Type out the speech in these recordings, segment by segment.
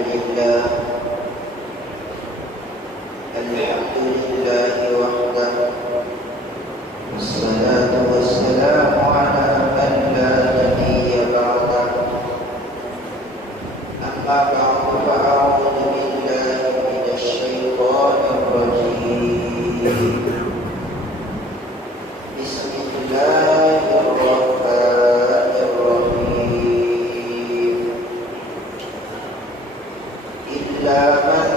لله الحمد لله وحده والصلاة والسلام على من لا نبي بعده أما بعد فأعوذ بالله من الشيطان الرجيم بسم الله الرحمن الرحيم إلا من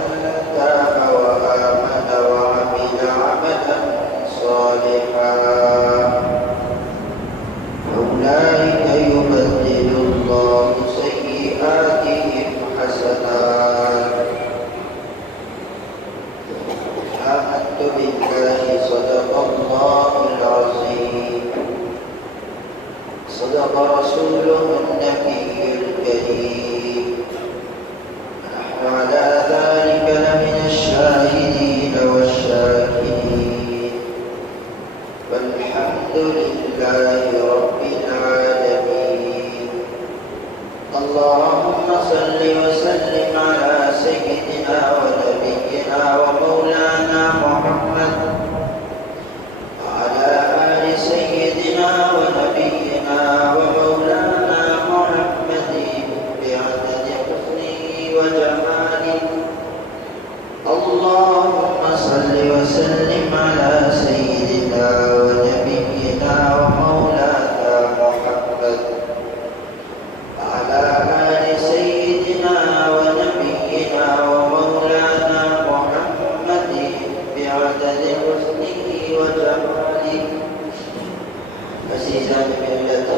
تاب وآمن وعمل عملا صالحا فأولئك يبدل الله سيئاتهم حسنات آمنت بالله صدق الله العظيم صدق رسوله النبي الكريم نحن على ذلك لمن الشاهدين والشاكرين والحمد لله رب العالمين اللهم صل وسلم على سيدنا ونبينا ومولانا محمد وعلى آل سيدنا ونبينا ومولانا محمد بعدد حسنه وجماله اللهم صل وسلم على سيدنا ونبينا ومولانا محمد وعلى آل سيدنا ونبينا ومولانا محمد بعدد حسنه وجماله عزیزان ملت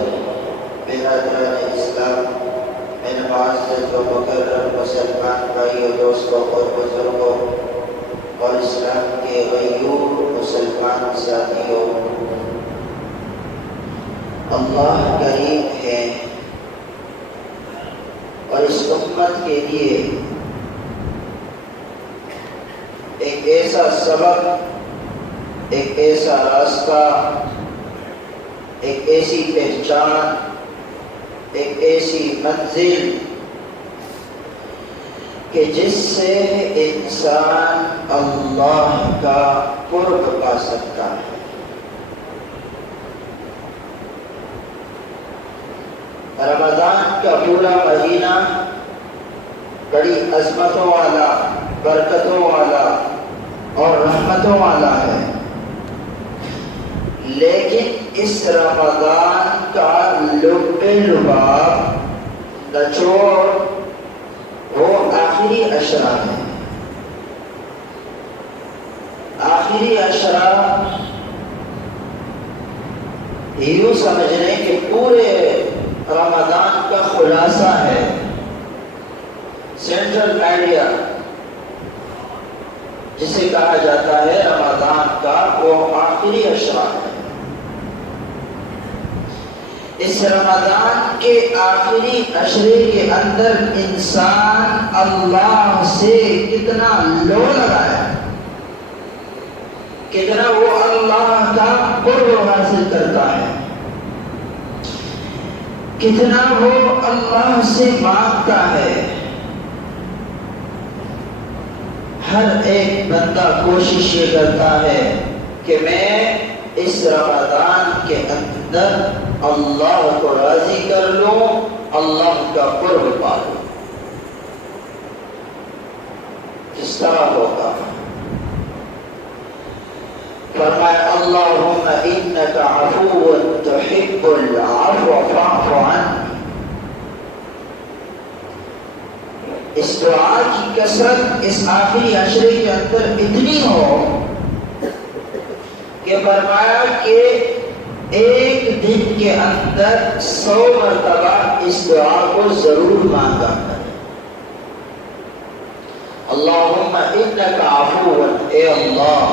برادران اسلام میرے معزز و مکرم مسلمان بھائیوں دوستوں اور بزرگوں اور اسلام کے غیور مسلمان ساتھیوں اللہ کریم ہے اور اس امت کے لیے ایک ایسا سبق ایک ایسا راستہ ایک ایسی پہچان ایک ایسی منزل کہ جس سے انسان اللہ کا قرب پا سکتا ہے رمضان کا پورا مہینہ بڑی عظمتوں والا برکتوں والا اور رحمتوں والا ہے لیکن اس رمضان کا لب لباب نچوڑ وہ آخری عشرہ ہے آخری عشرہ یوں سمجھ لیں کہ پورے رمضان کا خلاصہ ہے سینٹرل آئیڈیا جسے کہا جاتا ہے رمضان کا وہ آخری عشرہ ہے اس رمضان کے آخری عشرے کے اندر انسان اللہ سے کتنا لو لگایا کتنا وہ اللہ کا قرب حاصل کرتا ہے کتنا وہ اللہ سے مانگتا ہے ہر ایک بندہ کوشش یہ کرتا ہے کہ میں اس رمضان کے اندر اللہ کو راضی کر لوں اللہ کا قرب پا لوں کس طرح ہوگا فرمایا اللہم انک عفو تحب العفو فاعف عنی اس دعا کی کثرت اس آخری عشرے کے اندر اتنی ہو کہ فرمایا کہ ایک دن کے اندر 100 مرتبہ اس دعا کو ضرور مانگا کریں اللہم انک عفو اے اللہ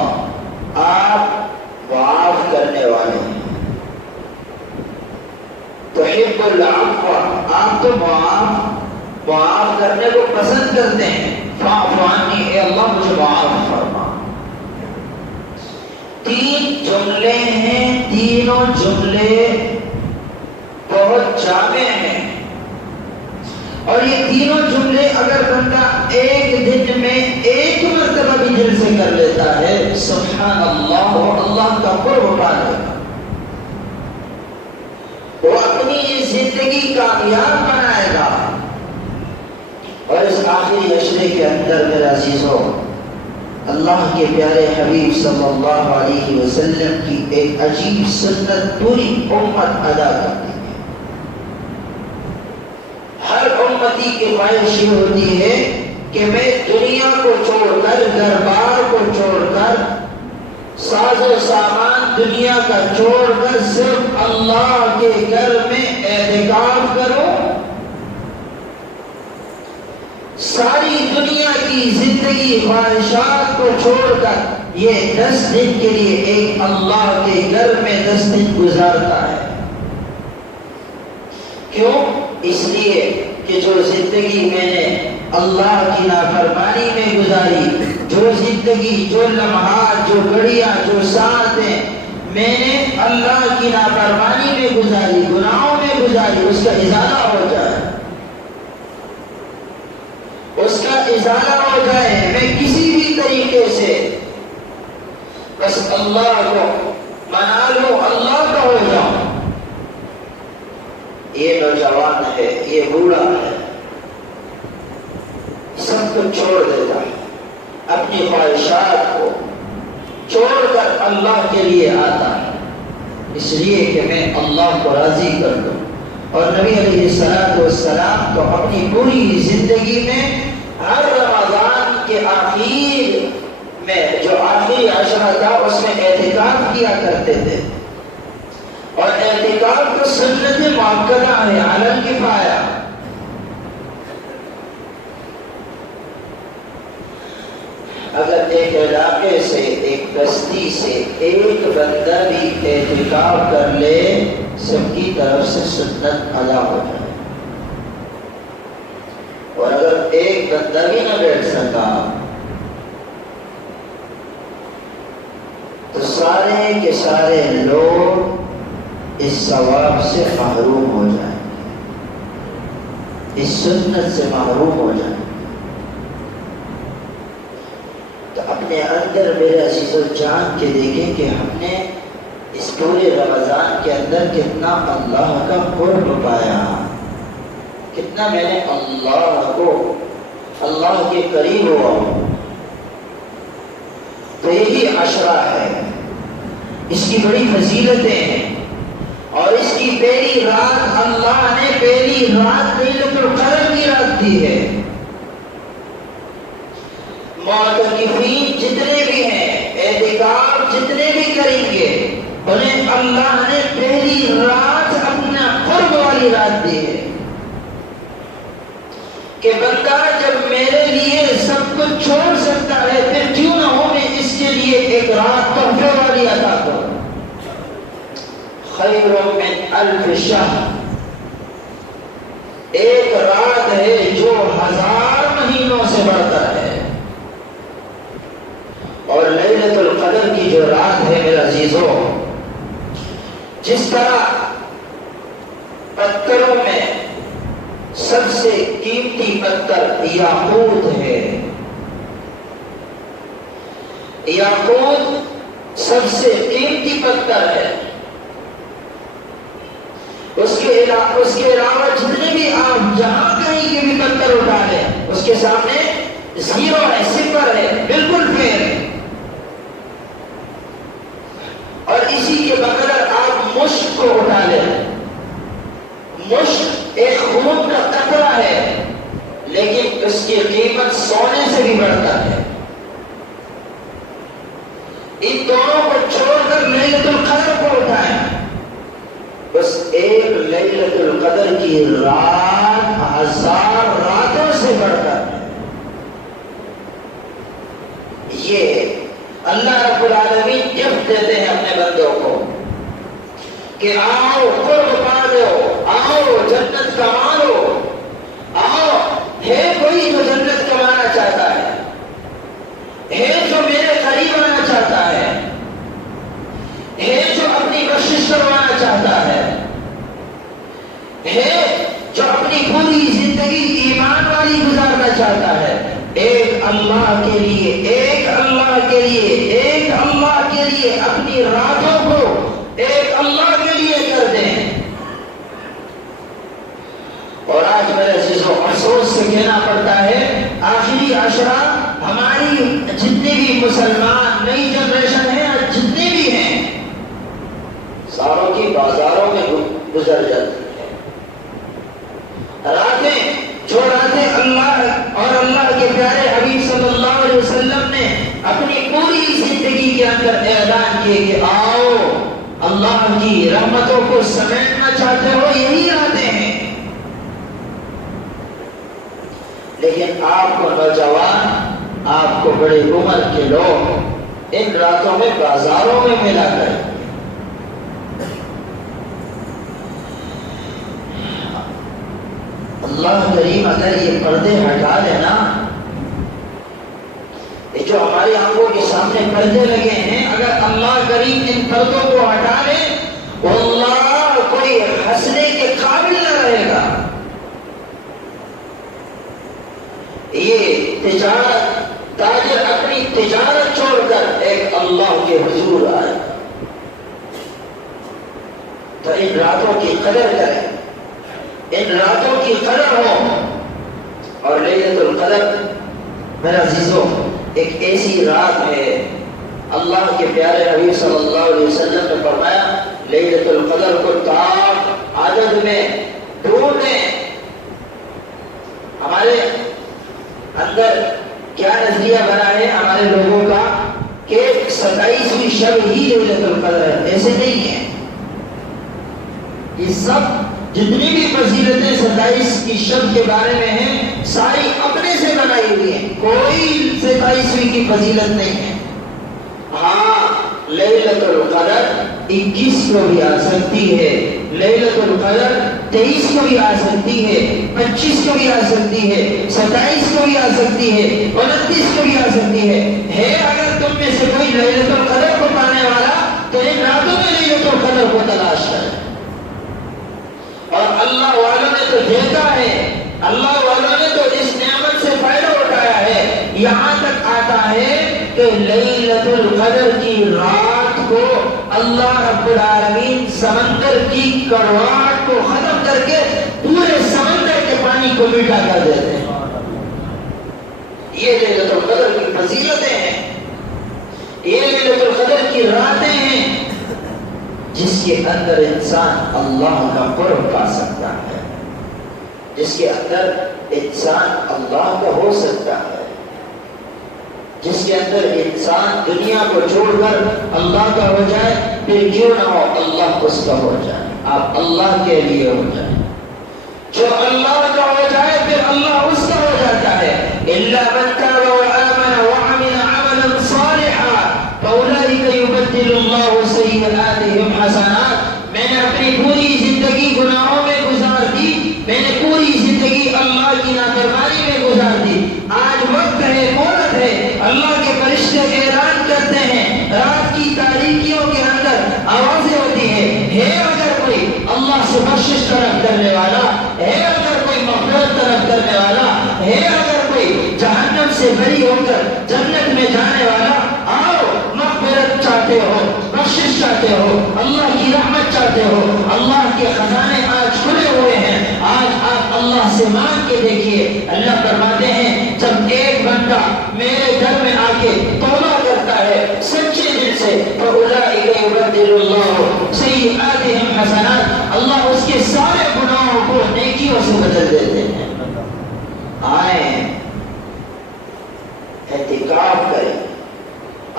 آپ معاف کرنے والے ہیں تحب العفو آپ تو معاف کرنے کو پسند کرتے ہیں فاعف عنی اے اللہ مجھے معاف فرما 3 جملے ہیں تینوں جملے بہت جامع ہیں اور یہ تینوں جملے اگر بندہ ایک دن میں ایک مرتبہ بھی دل سے کر لیتا ہے، سبحان اللہ، وہ اللہ کا قرب پا لے گا، وہ اپنی زندگی کامیاب بنائے گا۔ اور اس آخری عشرے کے اندر میرے عزیزوں، اللہ کے پیارے حبیب صلی اللہ علیہ وسلم کی ایک عجیب سنت پوری امت ادا کرتی ہے۔ ہر امتی کی خواہش یہ ہوتی ہے کہ میں دنیا کو چھوڑ کر، گھر بار کو چھوڑ کر، ساز و سامان دنیا کا چھوڑ کر صرف اللہ کے گھر میں اعتکاف کروں، ساری دنیا کی زندگی خواہشات کو چھوڑ کر یہ 10 دن کے لیے ایک اللہ کے گھر میں 10 دن گزارتا ہے۔ کیوں؟ اس لیے کہ جو زندگی میں نے اللہ کی نافرمانی میں گزاری، جو زندگی، جو لمحات، جو گھڑیاں، جو ساعتیں میں نے اللہ کی نافرمانی میں گزاری، گناہوں میں گزاری، اس کا ازالہ ہو جائے، اس کا ازالہ ہو جائے، میں کسی بھی طریقے سے بس اللہ کو منا لوں، اللہ کا ہو جاؤں۔ یہ نوجوان ہے، یہ بوڑھا ہے، سب کچھ چھوڑ دیتا ہے، اپنی خواہشات کو چھوڑ کر اللہ کے لیے آتا ہے، اس لیے کہ میں اللہ کو راضی کر دوں۔ اور نبی علیہ السلام تو اپنی پوری زندگی میں ہر رمضان کے آخر میں جو آخری عشرہ تھا اس میں اعتکاف کیا کرتے تھے، اور اعتکاف تو سنت مؤکدہ ہے، علی الکفایہ۔ اگر ایک علاقے سے، ایک بستی سے ایک بندہ بھی اعتکاف کر لے، سب کی طرف سے سنت ادا ہو جائے، اور اگر ایک بندہ بھی نہ بیٹھ سکا تو سارے کے سارے لوگ اس ثواب سے محروم ہو جائیں گے، اس سنت سے محروم ہو جائیں گے۔ تو اپنے اندر میرے عزیزو جان کے دیکھیں کہ ہم نے اس پورے رمضان کے اندر کتنا اللہ کا قرب پایا، کتنا میں نے اللہ کو، اللہ کے قریب ہوا۔ تو یہی عشرہ ہے، اس کی بڑی فضیلتیں ہیں، اور اس کی پہلی رات اللہ نے پہلی رات لیلۃ القدر کی رات دی ہے۔ معتکفین جتنے بھی ہیں، اعتکاف جتنے بھی کریں گے، انہیں اللہ نے پہلی رات اپنا قرب والی رات دی ہے کہ بندہ جب میرے لیے سب کچھ چھوڑ سکتا ہے، پھر کیوں نہ ہو میں اس کے لیے ایک رات تحفے والی عطا کروں۔ خیر من الف شہر، ایک رات ہے جو 1000 مہینوں سے بڑھ کر ہے۔ اور لیلۃ القدر کی جو رات ہے میرے عزیزوں، جس طرح پتھروں میں سب سے قیمتی پتھر یاقوت ہے، یاقوت سب سے قیمتی پتھر ہے، اس کے علاوہ جتنے بھی آپ جہاں کہیں کے بھی پتھر اٹھا لیں، اس کے سامنے زیرو ہے، صفر ہے، بالکل فیر ہے۔ اور اسی کے بغیر آپ مشک کو اٹھا لیں، مشک ایک خون کا قطرہ ہے، لیکن اس کی قیمت سونے سے بھی بڑھتا ہے۔ ان دونوں کو چھوڑ کر لیلۃ القدر کو اٹھائیں، بس ایک لیلۃ القدر کی رات 1000 راتوں سے بڑھ کر ہے۔ یہ اللہ رب العالمین گفٹ دیتے ہیں اپنے بندوں کو کہ آؤ قرب پا لو، آؤ جنت کما لو، آؤ۔ ہے کوئی جو جنت کمانا چاہتا ہے جو میرے قریب آنا چاہتا ہے جو اپنی بخشش کروانا چاہتا ہے جو اپنی پوری زندگی زندگی ایمان والی گزارنا چاہتا ہے، ایک اللہ کے لیے، ایک اللہ کے لیے، ایک اللہ کے لیے اپنی راتوں کو ایک اللہ کے لیے کر دیں۔ اور آج میرے عزیزوں افسوس سے کہنا پڑتا ہے، آخری عشرہ ہماری جتنے بھی مسلمان نئی جنریشن ہے، جتنے بھی ہیں، ساروں کی بازاروں میں گزر جاتی ہے۔ راتیں جو راتیں اللہ اور اللہ کے پیارے حبیب صلی اللہ علیہ وسلم نے اپنی پوری زندگی کے اندر اعلان کیے کہ آؤ اللہ کی رحمتوں کو سمیٹنا چاہتے ہو، یہی راتیں ہیں۔ لیکن آپ کو نوجوان، آپ کو بڑے عمر کے لوگ ان راتوں میں بازاروں میں ملا کر اللہ کریم اگر یہ پردے ہٹا لینا، یہ جو ہماری آنکھوں کے سامنے پردے لگے ہیں، اگر اللہ کریم ان پردوں کو ہٹا لے، واللہ کوئی ہنسنے کے قابل نہ رہے گا۔ یہ تجارت، تاجر اپنی تجارت چھوڑ کر ایک اللہ کے حضور آئے، تو ان راتوں کی قدر کریں، ان راتوں کی قدر ہو۔ اور لیلۃ القدر میرے عزیزوں ایک ایسی رات ہے، اللہ کے پیارے حبیب صلی اللہ علیہ وسلم نے فرمایا لیلۃ القدر کو تام عدد میں ڈھونڈیں۔ ہمارے اندر کیا نظریہ بنا ہے ہمارے لوگوں کا کہ 27ویں شب ہی لیلۃ القدر ہے، ایسے نہیں ہے۔ یہ سب جتنی بھی فضیلتیں 27 کی شب کے بارے میں ہیں، ساری اپنے سے بنائی ہوئی ہیں، کوئی 27ویں کی فضیلت نہیں ہے۔ ہاں لیلۃ القدر 21 کو بھی آ سکتی ہے، لیلۃ القدر 23 کو بھی آ سکتی ہے، 25 کو بھی آ سکتی ہے، 27 کو بھی آ سکتی ہے، 29 کو بھی آ سکتی ہے۔ اگر تم میں سے کوئی لیلۃ القدر کو پانے والا تو ان راتوں میں لیلۃ القدر کو تلاش کرے۔ اور اللہ والوں نے تو دیکھا ہے، اللہ والوں نے تو اس نعمت سے فائدہ اٹھایا ہے، یہاں تک آتا ہے کہ لیلۃ القدر کی رات کو اللہ رب العالمین سمندر کی کڑواہٹ کو ختم کر کے پورے سمندر کے پانی کو میٹھا کر دیتے ہیں۔ یہ لیلۃ القدر کی فضیلتیں ہیں، یہ لیلۃ القدر کی راتیں ہیں جس کے اندر انسان اللہ کا قرب پا سکتا ہے، جس کے اندر انسان اللہ کا ہو سکتا ہے، جس کے اندر انسان دنیا کو چھوڑ کر اللہ کا ہو جائے، پھر کیوں نہ ہو اللہ اس کا ہو جائے، آپ اللہ کے لیے ہو جائے۔ جو اللہ کا ہو جائے پھر اللہ اس کا ہو جاتا ہے۔ إِلَّا مَنْ تَابَ وَآمَنَ وَعَمِلَ عَمَلًا صَالِحًا فَأُولَٰئِكَ يُبَدِّلُ اللَّهُ سَيِّئَاتِهِمْ حَسَنَاتٍ۔ میں نے اپنی پوری زندگی گناہوں میں گزار دی، میں نے پوری زندگی اللہ کی نافرمانی میں گزار دی، آج وقت ہے، مہلت ہے، اللہ کے فرشتے اعلان کرتے ہیں، رات کی تاریکیوں کے اندر آوازیں ہوتی ہیں، اگر کوئی اللہ سے بخشش طلب کرنے والا ہے، اگر کوئی مغفرت طلب کرنے والا ہے، اگر کوئی جہنم سے بری ہو کر جنت میں جانے والا، آؤ مغفرت چاہتے ہو، بخشش چاہتے ہو، اللہ کی رحمت چاہتے ہو، اللہ کے خزانے آج کھلے ہوئے ہیں، آج آپ اللہ سے مانگ کے دیکھیے۔ اللہ فرماتے ہیں جب ایک بندہ میرے گھر میں آ کے توبہ کرتا ہے سچے دل سے، فَأُولَٰئِكَ يُبَدِّلُ اللَّهُ سَيِّئَاتِهِمْ حَسَنَاتٍ، اللہ اس کے سارے گناہوں کو نیکیوں سے بدل دیتے ہیں۔ آئیں اعتکاف کریں،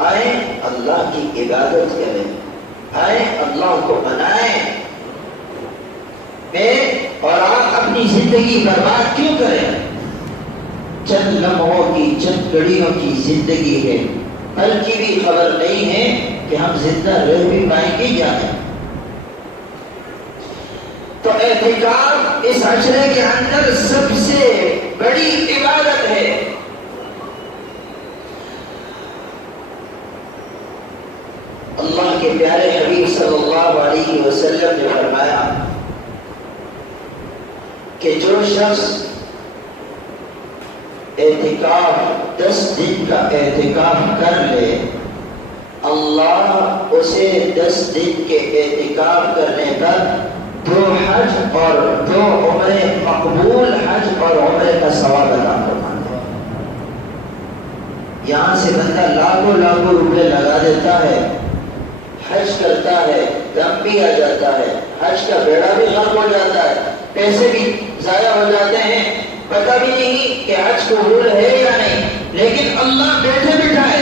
آئیں اللہ کی عبادت کریں، آئیں اللہ کو منائیں۔ میں اور آپ اپنی زندگی برباد کیوں کریں؟ چند لمحوں کی، چند گھڑیوں کی زندگی ہے، کل کی بھی خبر نہیں ہے کہ ہم زندہ رہ بھی پائیں گے یا نہیں۔ تو اعتکاف اس عشرے کے اندر سب سے بڑی عبادت ہے۔ اللہ کے پیارے حبیب صلی اللہ علیہ وسلم نے فرمایا کہ جو شخص اعتکاف 10 دن کا اعتکاف کر لے، اللہ اسے 10 دن کے اعتکاف کرنے پر 2 حج اور 2 عمرے، مقبول حج اور عمرے کا ثواب عطا فرماتا ہے۔ یہاں سے بندہ لاکھوں روپے لگا دیتا ہے، حج کرتا ہے، دم بھی آ جاتا ہے، حج کا بیڑا بھی غرق ہو جاتا ہے، پیسے بھی ضائع ہو جاتے ہیں، پتہ بھی نہیں کہ حج قبول ہے یا نہیں، لیکن اللہ بیٹھے بٹھائے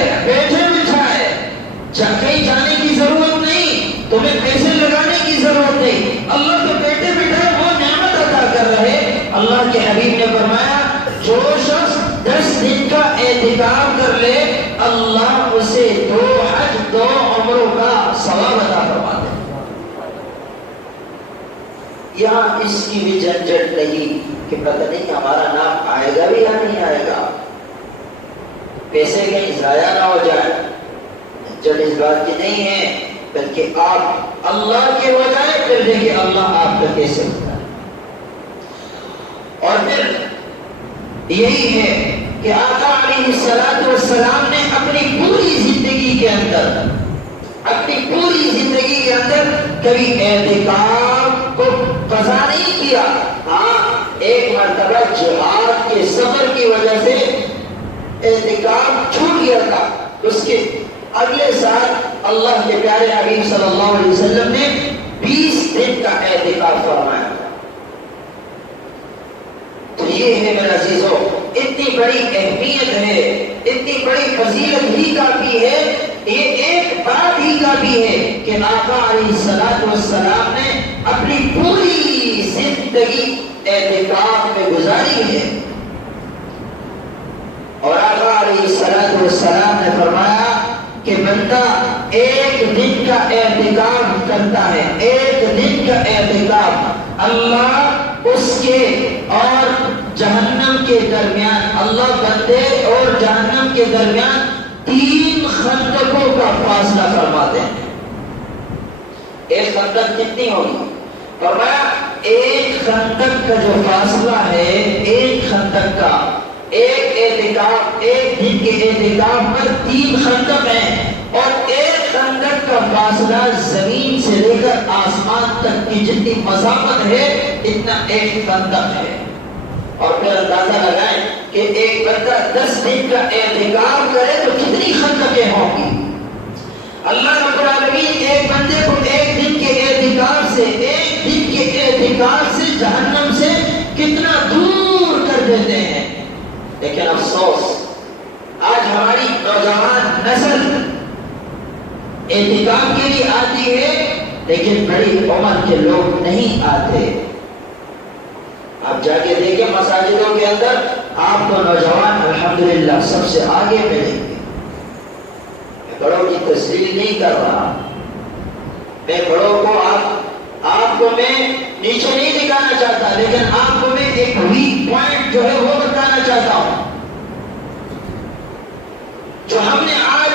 کہیں جانے کی ضرورت نہیں، تمہیں پیسے لگانے کی ضرورت نہیں، اللہ تو بیٹھے بٹھائے وہ نعمت عطا کر رہے۔ اللہ کے حبیب نے فرمایا جو شخص 10 دن کا اعتکاف کر لے، اللہ اسے 2 حج 2 عمروں کا ثواب عطا فرما دے۔ یہاں اس کی بھی جھنجھٹ نہیں کہ پتہ نہیں ہمارا نام آئے گا بھی یا نہیں آئے گا، پیسے کہیں ضائع نہ ہو جائے، جب اس بات کی نہیں ہے، بلکہ آپ اللہ کے بجائے پھر دیکھیں اللہ آپ کا کیسے ہوتا ہے۔ اور پھر یہی ہے کہ آقا علیہ السلام نے اپنی پوری زندگی کے اندر کبھی اعتکاف کو قضا نہیں کیا۔ ہاں، ایک مرتبہ جہاد کے سفر کی وجہ سے اعتکاف چھوٹ گیا تھا، اس کے اگلے سال اللہ کے پیارے حبیب صلی اللہ علیہ وسلم نے 20 دن کا اعتکاف فرمایا۔ تو یہ ہے میرے عزیزو، اتنی بڑی اہمیت ہے، اتنی بڑی فضیلت ہی کافی ہے، یہ ایک بات ہی کافی ہے کہ آقا علیہ السلام نے اپنی پوری زندگی اعتکاف میں گزاری ہے۔ اور آقا علیہ السلام نے فرمایا کہ بندہ 1 دن کا اعتکاف کرتا ہے، 1 دن کا اعتکاف، اللہ اس کے اور جہنم کے درمیان، اللہ بندے اور جہنم کے درمیان 3 خندقوں کا فاصلہ فرماتے ہیں۔ ایک خندق کتنی ہوگی؟ فرمایا 1 خندق کا جو فاصلہ ہے، 1 خندق کا، ایک اعتکاف، 1 دن کے اعتکاف پر 3 خندق ہیں، اور 1 خندق کا فاصلہ زمین سے لے کر آسمان تک کی جتنی مسافت ہے اتنا 1 خندق ہے۔ اور پھر اندازہ لگائیں کہ ایک بندہ 10 دن کا اعتکاف کرے تو کتنی خندقیں ہوں گی۔ اللہ رب العالمین ایک بندے کو 1 دن کے اعتکاف سے، 1 دن کے اعتکاف سے جہنم سے کتنا دور کر دیتے ہیں۔ لیکن افسوس، آج ہماری نوجوان نسل اعتکاف کے لیے آتی ہے لیکن بڑی عمر کے لوگ نہیں آتے۔ آپ جا کے دیکھیں مساجدوں کے اندر، آپ کو نوجوان الحمدللہ سب سے آگے ملیں گے۔ میں بڑوں کی تسلیل نہیں کر رہا، میں بڑوں کو آپ کو میں نیچے نہیں دکھانا چاہتا، لیکن آپ کو میں ایک ویک پوائنٹ جو ہے وہ بتانا چاہتا ہوں۔ جو ہم نے آج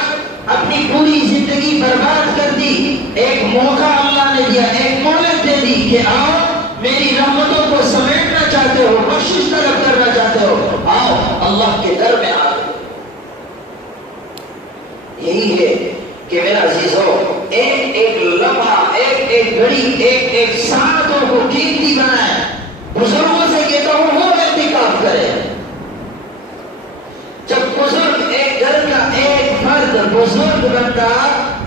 اپنی پوری زندگی برباد کر دی، ایک موقع اللہ نے دیا، ایک مہلت دے دی کہ آؤ میری رحمتوں کو سمیٹنا چاہتے ہو، بخشش طلب کرنا چاہتے ہو، آؤ اللہ کے در میں آ جاؤ۔ یہی ہے کہ میرا عزیزو، ایک لمحہ، ایک گھڑی، ایک ساعتوں کو قیمتی بنائیں۔ بزرگوں سے کہتا ہوں وہ اعتکاف کرے۔ جب بزرگ، ایک گھر کا ایک فرد بزرگ بندہ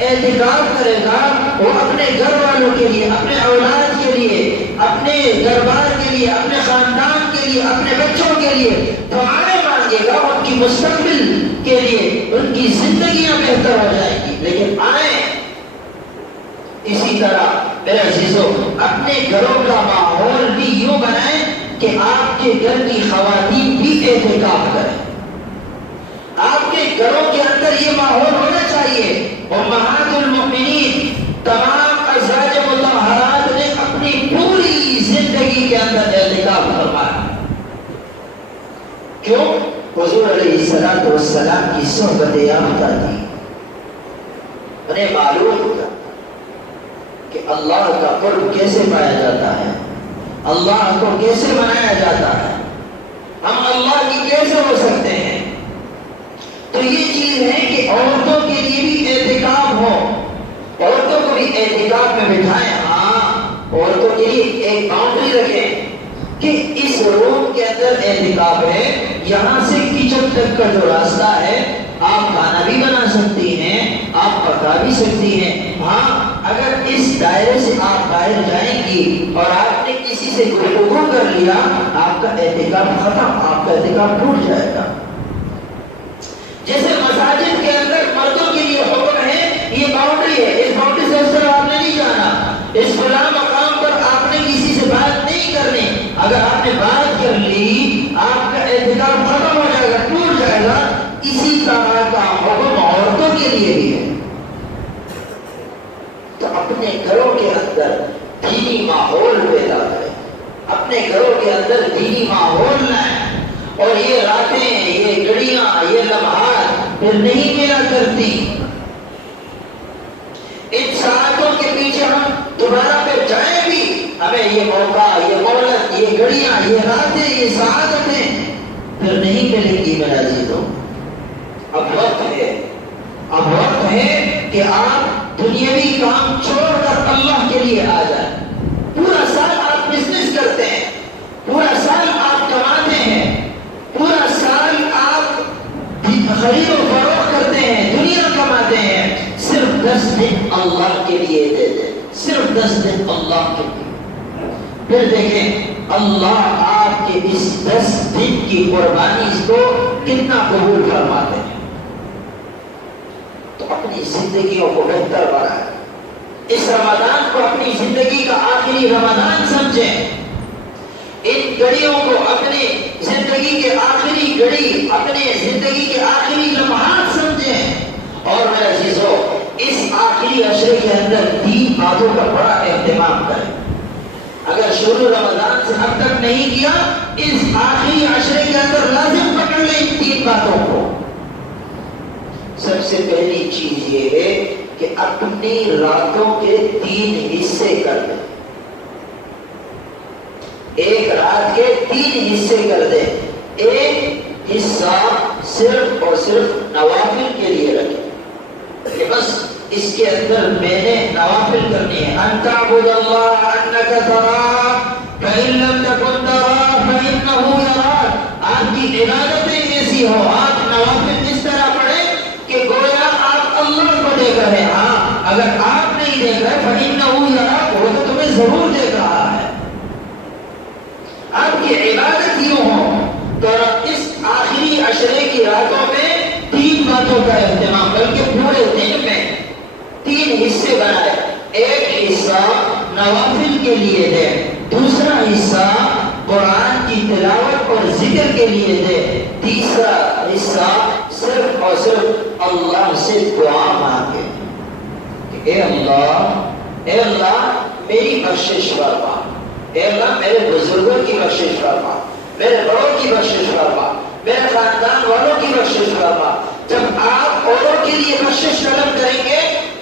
اعتکاف کرے گا، وہ اپنے گھر والوں کے لیے، اپنے اولاد کے لیے، اپنے دربار کے لیے، اپنے خاندان کے لیے، اپنے بچوں کے لیے دعائیں مانگے گا، ان کی مستقبل کے لیے، ان کی زندگیاں بہتر ہو جائیں گی۔ لیکن آئیں اسی طرح میرے عزیزو، اپنے گھروں کا ماحول بھی یوں بنائیں کہ آپ کے گھر کی خواتین بھی اعتکاف کریں۔ آپ کے گھروں کے اندر یہ ماحول ہونا چاہیے۔ امہات المؤمنین، تمام ازواج مطہرات نے اپنی پوری زندگی کے اندر اعتکاف فرمایا۔ کیوں؟ حضور علیہ السلام کی صحبت یافتہ تھی، انہیں معلوم تھا کہ اللہ کا قرب کیسے پایا جاتا ہے، اللہ کو کیسے منایا جاتا ہے۔ ہم اللہ کی کیسے ہو سکتے ہیں؟ تو یہ چیز ہے کہ عورتوں کے لیے بھی اعتکاف ہو، عورتوں کو بھی اعتکاف میں بٹھائیں۔ ہاں، عورتوں کے لیے ایک باؤنڈری رکھیں کہ اس روم کے اندر اعتکاف ہے، یہاں سے کچن تک کا جو راستہ ہے آپ کھانا بھی بنا سکتی ہیں، آپ پکا بھی سکتی ہیں۔ ہاں، اگر اس دائرے سے آپ باہر جائیں گی اور آپ نے کسی سے گفتگو کر لیا، آپ کا اعتکاف ختم، آپ کا اعتکاف ٹوٹ جائے گا۔ جیسے مساجد کے اندر مردوں کے لیے حکم ہے، یہ باؤنڈری ہے، اس باؤنڈری سے اس طرح آپ نے نہیں جانا، اس فلاں مقام پر آپ نے کسی سے بات نہیں کرنی۔ اگر آپ نے بات کر لی، آپ کا اعتکاف ختم ہو جائے گا، ٹوٹ جائے گا۔ اسی طرح کا حکم عورتوں کے لیے بھی ہے۔ تو اپنے گھروں کے اندر دینی ماحول پیدا کریں، اپنے گھروں کے اندر دینی ماحول لائیں، اور یہ راتیں، یہ گھڑیاں، یہ لمحات پھر نہیں ملا کرتی۔ ان ساعتوں کے پیچھے ہم دوبارہ پہ جائیں بھی، ہمیں یہ موقع، یہ مہلت، یہ گھڑیاں، یہ راتیں، یہ سعادتیں پھر نہیں ملیں گی میرا عزیزوں۔ اب وقت ہے کہ آپ دنیاوی کام چھوڑ کر اللہ کے لیے آ جائیں۔ پورا سال آپ بزنس کرتے ہیں، پورا سال آپ کماتے ہیں، پورا سال آپ خرید و فروخت کرتے ہیں، دنیا کماتے ہیں، صرف 10 دن اللہ کے لیے دے دیں، صرف 10 دن اللہ کے لیے۔ پھر دیکھیں اللہ آپ کے اس 10 دن کی قربانی کو کتنا قبول فرماتے ہیں۔ تو اپنی زندگیوں کو بہتر بنائیں، اس رمضان کو اپنی زندگی کا آخری رمضان سمجھیں، ان گھڑیوں کو اپنی زندگی کے آخری گھڑی، اپنے زندگی کے آخری لمحات سمجھیں۔ اور میرے عزیزوں، اس آخری عشرے کے اندر 3 باتوں کا بڑا اہتمام کریں۔ اگر شروع رمضان سے اب تک نہیں کیا، اس آخری عشرے کے اندر لازم پکڑ لیں ان 3 باتوں کو۔ سب سے پہلی چیز یہ ہے کہ اپنی راتوں کے 3 حصے کر دیں، ایک رات کے 3 حصے کر دیں۔ ایک حصہ صرف اور صرف نوافل کے لیے رکھیں کہ بس اس کے اندر میں نے نوافل کرنی ہے۔ ان تعبد اللہ انک تراہ فإن لم تکن تراہ فإنہ یراک۔ آپ کی عبادتیں ایسی ہو، آپ نوافل اس طرح پڑھیں کہ گویا آپ اللہ کو دیکھ رہے ہیں۔ ہاں، اگر آپ نہیں دیکھ رہے فإنہ یراک، وہ تو تمہیں ضرور دیکھ رہا ہے۔ آپ کی عبادت یوں ہو۔ تو اس آخری عشرے کی راتوں میں 3 باتوں کا اہتمام، بلکہ پورے دن میں 3 حصے بنائے۔ ایک حصہ نوافل کے لیے دے، دوسرا حصہ قرآن کی تلاوت اور ذکر کے لیے دے، تیسرا حصہ صرف اور صرف اللہ سے دعا مانگے کہ اے اللہ میری بخشش فرما، اے اللہ میرے بزرگوں کی بخشش فرما، میرے بڑوں کی بخشش فرما، میرے خاندان والوں کی بخشش فرما۔ جب آپ اوروں کے لیے بخشش طلب کریں گے،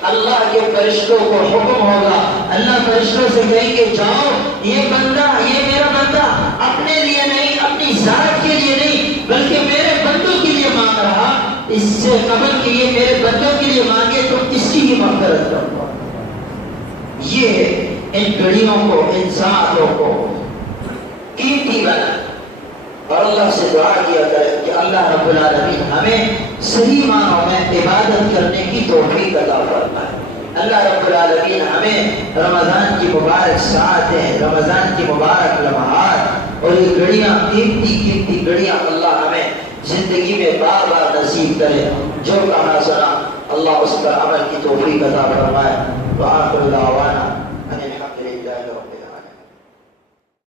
اللہ کے فرشتوں کو حکم ہوگا، اللہ فرشتوں سے کہیں گے جاؤ، یہ بندہ، یہ میرا بندہ اپنے لیے نہیں، اپنی ذات کے لیے نہیں، بلکہ میرے بندوں کے لیے مانگ رہا، اس سے قبل کہ یہ میرے بندوں کے لیے مانگے تو اس کی بھی مغفرت کرو۔ یہ ان گھڑیوں کو، ان ساعتوں کو قیمتی بنا اور اللہ سے دعا کیا کرے کہ اللہ رب العالمین ہمیں صحیح معنوں میں عبادت کرنے کی توفیق عطا فرمائے۔ اللہ رب العالمین ہمیں رمضان کی مبارک ساعتیں، رمضان کی مبارک لمحات اور یہ گھڑیاں، قیمتی گھڑیاں اللہ ہمیں زندگی میں بار بار نصیب کرے۔ جو کہا سنا اللہ اس پر عمل کی توفیق عطا فرمائے۔ وآخر دعوانا